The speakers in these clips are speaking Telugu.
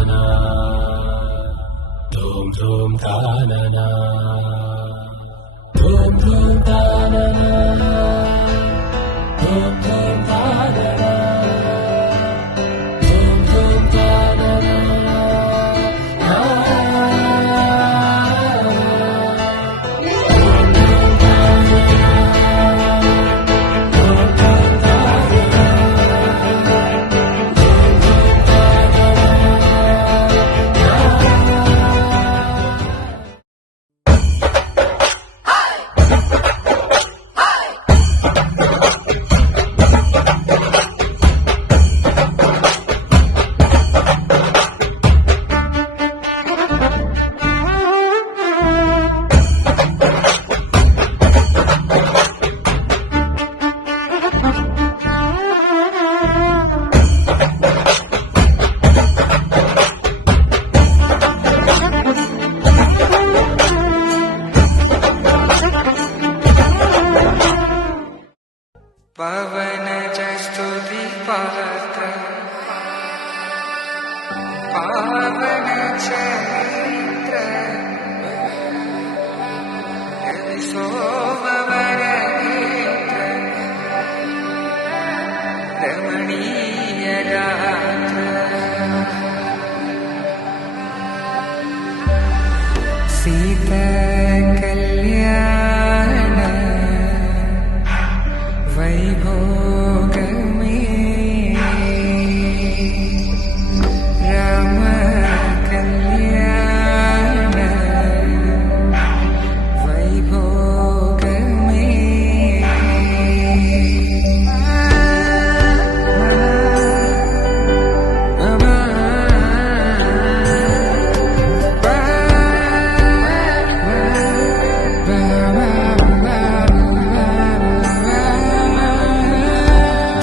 తాననా ధూమ్ ధూమ్ తాననా ధూమ్ ధూమ్ తాననా ధూమ్ ధూమ్ తాననా ధూమ్ ధూమ్ తాననా పవన జస్తుతి పాత్ర పావన చరిత్ర సోమవర రమణీయ రాత్ర సీత కళ్యాణ వైభోగమే రామ కళ్యాణ వైభోగమే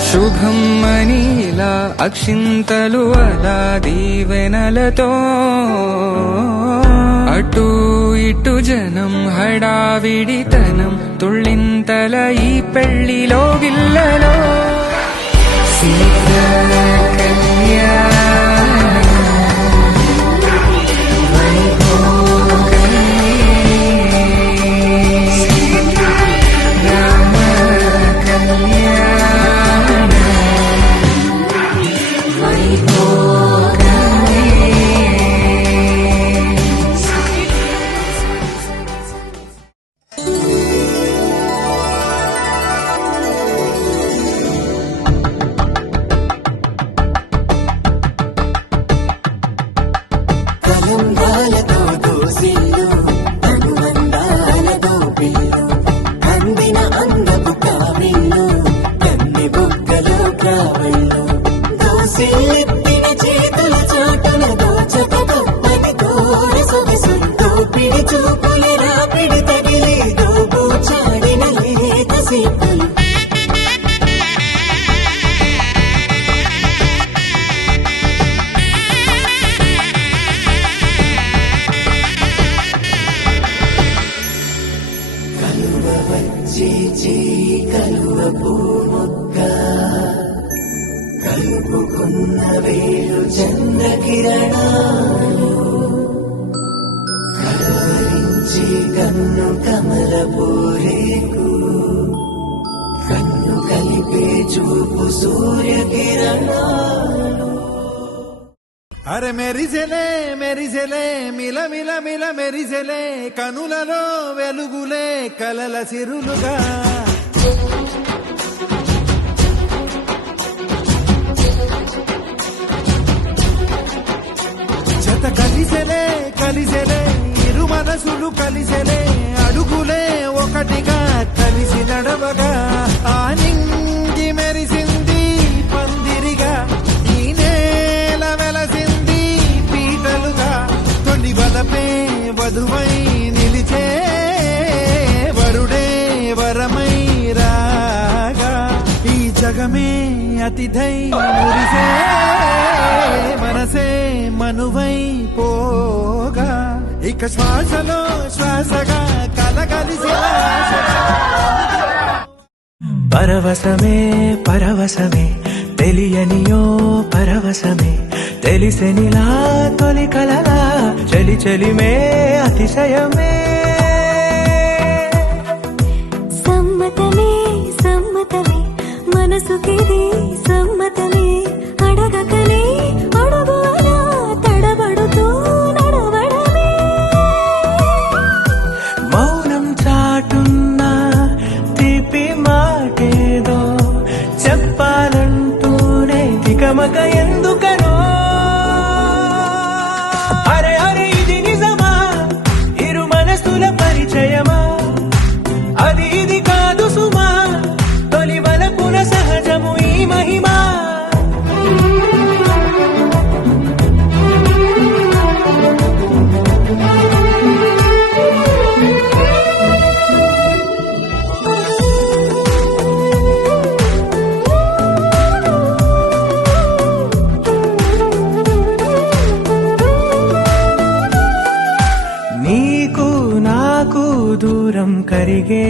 శుభం మనీలా అక్షింతలు అలా దీవెనలతో అటు ఇటు జనం హడావిడితనం తుళ్ళింతల ఈ పెళ్లిలో గిల్లలో సీత కళ్యాణ కలువ పూముక్క కలుపుకున్న వేలు చంద్రకిరణాలు కలవరించి కన్ను కమల పూరేకు కన్ను కలిపే చూపు సూర్యకిరణాలు అరే మెరిసెలే మెరిసెలే మిల మిల మిల మెరిసెలే కనులలో వెలుగులే కలల సిరులుగా జత కలిసెలే కలిసెలే ఇరు మనసులు కలిసెలే అడుగులే ఒకటిగా కలిసి నడవగా ఆ నింగి మెరిసింది పందిరిగా ఈ నేల వెలసింది పీటలుగా తొలి వలపే వధువై నిలిచే వరుడే వరమై రాగా ఈ జగమే అతిథై మురిసే మనసే మనువై పోగా ఇక శ్వాసలో శ్వాసగా కలగలిసి పరవశమే పరవశమే తెలియనియో పరవశమే తెలిసెనిలా తొలి కలలా చలి చలిమే అతిశయమే సమ్మతమే సమ్మతమే మనసుకిది సమ్మతమే అడగకనే అడుగులా తడబడుతూ నడవడమే మౌనం చాటున్న తీపి మాటేదో చెప్పాలంటూనే తికమక ఎందుకనో అరే అరే ఇది నిజమా ఇరు మనసుల పరిచయమా అది ఇది కాదు సుమా తొలి వలపున సహజము ఈ మహిమా నీకు నాకు దూరం కరిగే